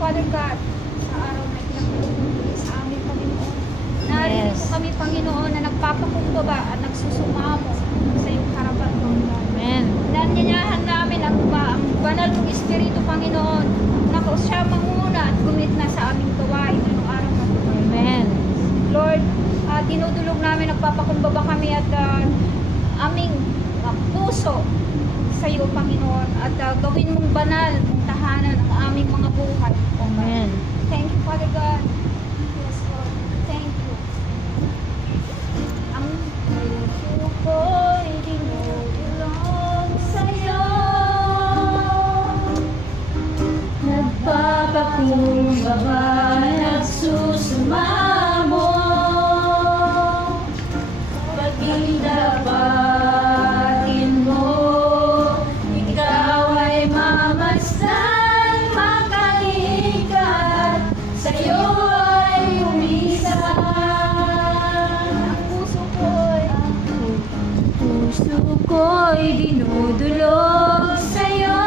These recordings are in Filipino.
Father God, sa araw na pinagpupuli sa amin, Panginoon. Narito po kami, Panginoon, na nagpapakumbaba at nagsusumamo sa iyong harapan, Panginoon. Amen. Nanyanyahan namin ang banal mong Espiritu, Panginoon, na siya manguna at gumit na sa aming gawain ngayong araw na ito. Amen. Lord, dinudulog namin, nagpapakumbaba kami at aming puso sa iyo, Panginoon, at gawin mong banal mong tahanan ang aming mga buhay. Amen. Thank you, Father God. Yes, Lord. Thank you. Ang puso ko'y dinudulog sa'yo, nagpapakumbaba, nagsusumamo, pag-ibig dapatin mo, ikaw ay mamasdan, makalikat, sa'yo ay umisan. Ang puso ko'y dinudulog sa'yo,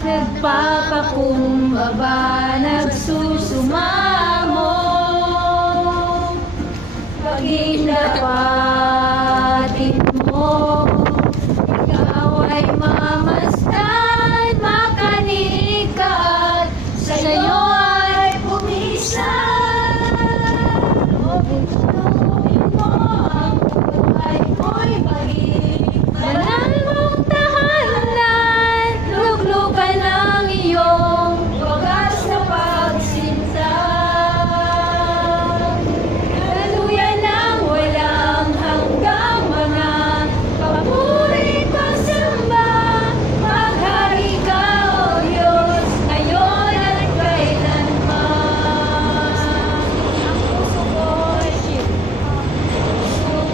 nagpapakumbaba, nagsusumamo, pag-ibig dapatin mo, ikaw ay mamasdan, makanikat, sa'yo ay pumisan. Tuloy mo ang buhay ko'y pag-ibig, banal mong tahanan, luglugan ng iyong wagas na pagsinta. Hallelujah ng walang hanggang mga papuri pasamba, maghari ka, O Diyos, ngayon at kailanman. Ang puso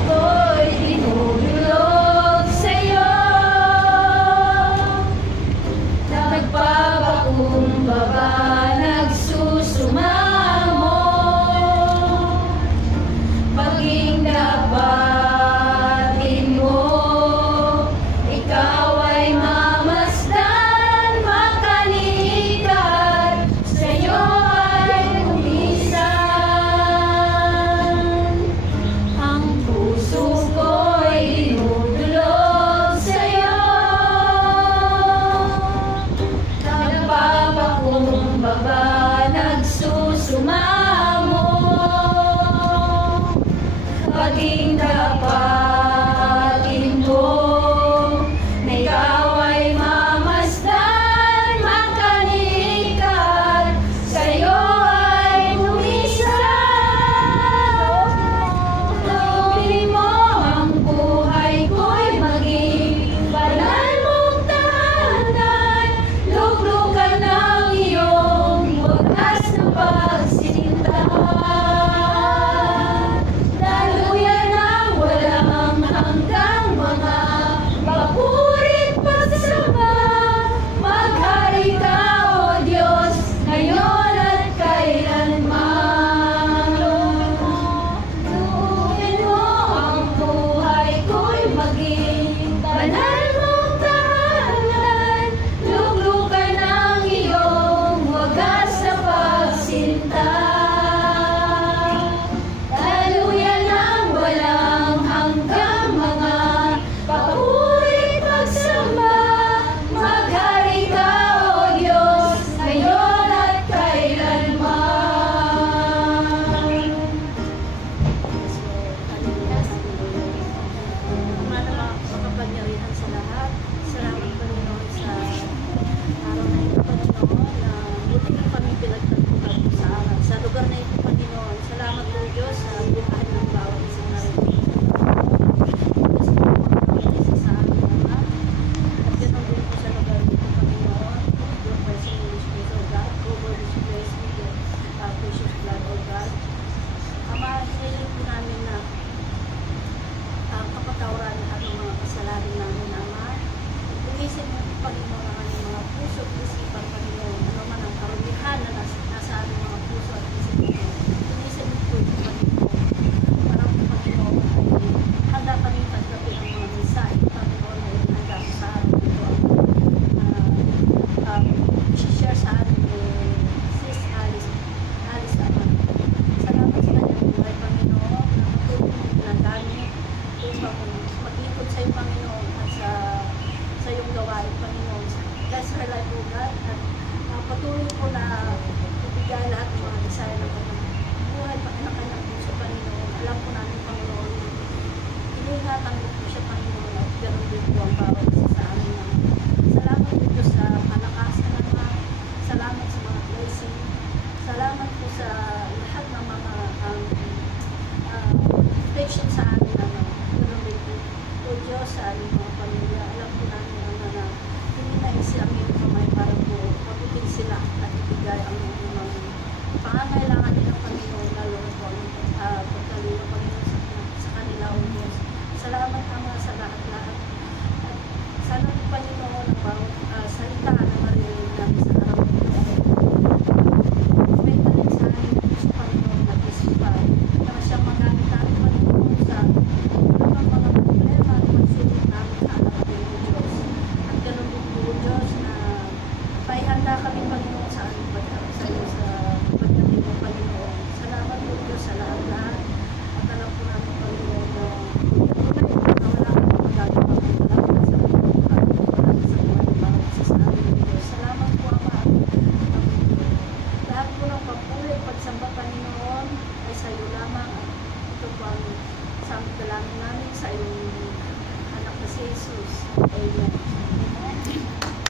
ko'y dinudulog sa'yo, nagpapakumbaba, nagsusumamo, maging dapatin mo, ikaw ay mamasdan, makanikat, sa'yo ay umisan. Ang puso ko'y dinudulog sa'yo, nagpapakumbaba, nagsusumamo, paging dapatin mo, na ikaw ay mamasdan, makanikat, sa'yo ay umisan. Loobin mo ang buhay ko'y maging banal mong tahanan, luglugan ng iyong Israelite po God at patuloy po na ibigay lahat ng mga desire ng kanyang buhay, kanyang puso, Panginoon. Alam po namin, Panginoon, iningatan mo po siya, Panginoon, at ganoon din po ang bawat isa sa amin. Salamat po Diyos sa kalakasan naman. Salamat sa mga blessing. Salamat po sa lahat ng mga protection sa amin. Ganoon din po Diyos sa aming mga pamilya. Alam po namin ang mga hindi na isi ang iyong kamay para po mabuting sila at ibigay ang mga pangangailangan nilang Panginoon, lalo na po ang pagkalino, Panginoon, sa kanila, O Diyos. Salamat Ama sa lahat-lahat. At sana po, Panginoon, ang bawat salita na maririnig namin sa araw ng ito. May talig sa aming puso, Panginoon, at isipan na siyang magamit namin, Panginoon, sa mga problema at pagsilit namin sa anak ng Diyos. At ganoon din po, Diyos, na paihanda kami, Panginoon, sa aming pagharap sa iyo sa pagdating ng Panginoon. Salamat po, Diyos, sa lahat-lahat. At alam po namin, Panginoon, na wala kami magagawa. Salamat sa buhay ng bawat isa sa amin, Diyos. Salamat po, Ama. Lahat po ng pagpuli, pagsamba, Panginoon, ay sa iyo lamang. At ito po ang samit dalangin namin sa iyong anak na si Jesus. Amen.